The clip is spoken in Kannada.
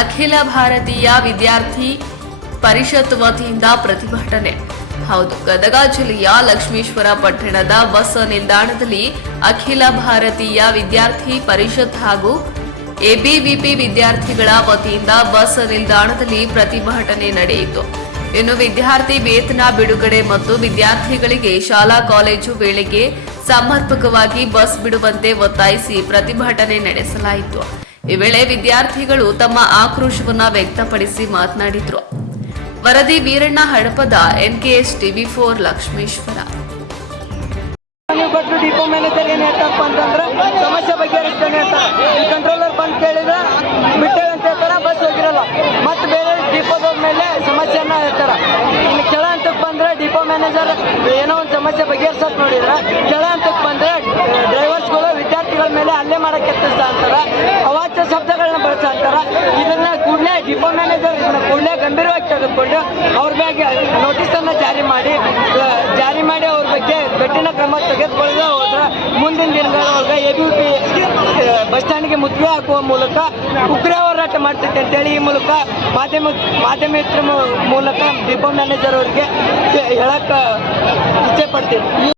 ಅಖಿಲ ಭಾರತೀಯ ವಿದ್ಯಾರ್ಥಿ ಪರಿಷತ್ ವತಿಯಿಂದ ಪ್ರತಿಭಟನೆ. ಹೌದು, ಗದಗ ಜಿಲ್ಲೆಯ ಲಕ್ಷ್ಮೀಶ್ವರ ಪಟ್ಟಣದ ಬಸ್ ನಿಲ್ದಾಣದಲ್ಲಿ ಅಖಿಲ ಭಾರತೀಯ ವಿದ್ಯಾರ್ಥಿ ಪರಿಷತ್ ಹಾಗೂ ಎಬಿವಿಪಿ ವಿದ್ಯಾರ್ಥಿಗಳ ವತಿಯಿಂದ ಬಸ್ ನಿಲ್ದಾಣದಲ್ಲಿ ಪ್ರತಿಭಟನೆ ನಡೆಯಿತು. ಇನ್ನು ವಿದ್ಯಾರ್ಥಿ ವೇತನ ಬಿಡುಗಡೆ ಮತ್ತು ವಿದ್ಯಾರ್ಥಿಗಳಿಗೆ ಶಾಲಾ ಕಾಲೇಜು ವೇಳೆಗೆ ಸಮರ್ಪಕವಾಗಿ ಬಸ್ ಬಿಡುವಂತೆ ಒತ್ತಾಯಿಸಿ ಪ್ರತಿಭಟನೆ ನಡೆಸಲಾಯಿತು. ಈ ವೇಳೆ ವಿದ್ಯಾರ್ಥಿಗಳು ತಮ್ಮ ಆಕ್ರೋಶವನ್ನ ವ್ಯಕ್ತಪಡಿಸಿ ಮಾತನಾಡಿದ್ರು. ವರದಿ Veeranna Hadapada NKS TV four Lakshmeshwar. ಭಟ್ರು ಡಿಪೋ ಮ್ಯಾನೇಜರ್ ಏನು ಹೇಳ್ತಾರಪ್ಪ ಅಂತಂದ್ರೆ ಸಮಸ್ಯೆ ಬಗೆಹರಿಸ್ತಾನೆ ಅಂತ. ಈ ಕಂಟ್ರೋಲರ್ ಬಂದು ಕೇಳಿದ್ರೆ ಬಿಟ್ಟೆ ಅಂತ ಹೇಳ್ತಾರ, ಬಸ್ ಹೋಗಿರಲ್ಲ. ಮತ್ತೆ ಬೇರೆ ಡಿಪೋದ ಮೇಲೆ ಸಮಸ್ಯೆನ ಹೇಳ್ತಾರ. ಇಲ್ಲಿ ಕೆಳ ಹಂತಕ್ಕೆ ಬಂದ್ರೆ ಡಿಪೋ ಮ್ಯಾನೇಜರ್ ಏನೋ ಒಂದು ಸಮಸ್ಯೆ ಬಗ್ಗೆ ನೋಡಿದ್ರೆ ಕೆಳ ತೆಗೆದುಕೊಂಡು ಅವ್ರ ಬಗ್ಗೆ ನೋಟಿಸನ್ನು ಜಾರಿ ಮಾಡಿ ಜಾರಿ ಮಾಡಿ ಅವ್ರ ಬಗ್ಗೆ ಕಠಿಣ ಕ್ರಮ ತೆಗೆದುಕೊಳ್ಳದೆ ಹೋದ್ರೆ ಮುಂದಿನ ದಿನಗಳೊಳಗೆ ಎ ಬಿ ಪಿ ಬಸ್ ಸ್ಟ್ಯಾಂಡ್ಗೆ ಮುತ್ತಿಗೆ ಹಾಕುವ ಮೂಲಕ ಉಗ್ರ ಹೋರಾಟ ಮಾಡ್ತೈತೆ ಅಂತೇಳಿ ಈ ಮೂಲಕ ಮಾಧ್ಯಮ ಮಾಧ್ಯಮಿಕರ ಮೂಲಕ ಡಿಪೋ ಮ್ಯಾನೇಜರ್ ಅವರಿಗೆ ಹೇಳಕ್ಕೆ ಇಚ್ಛೆ ಪಡ್ತೀನಿ.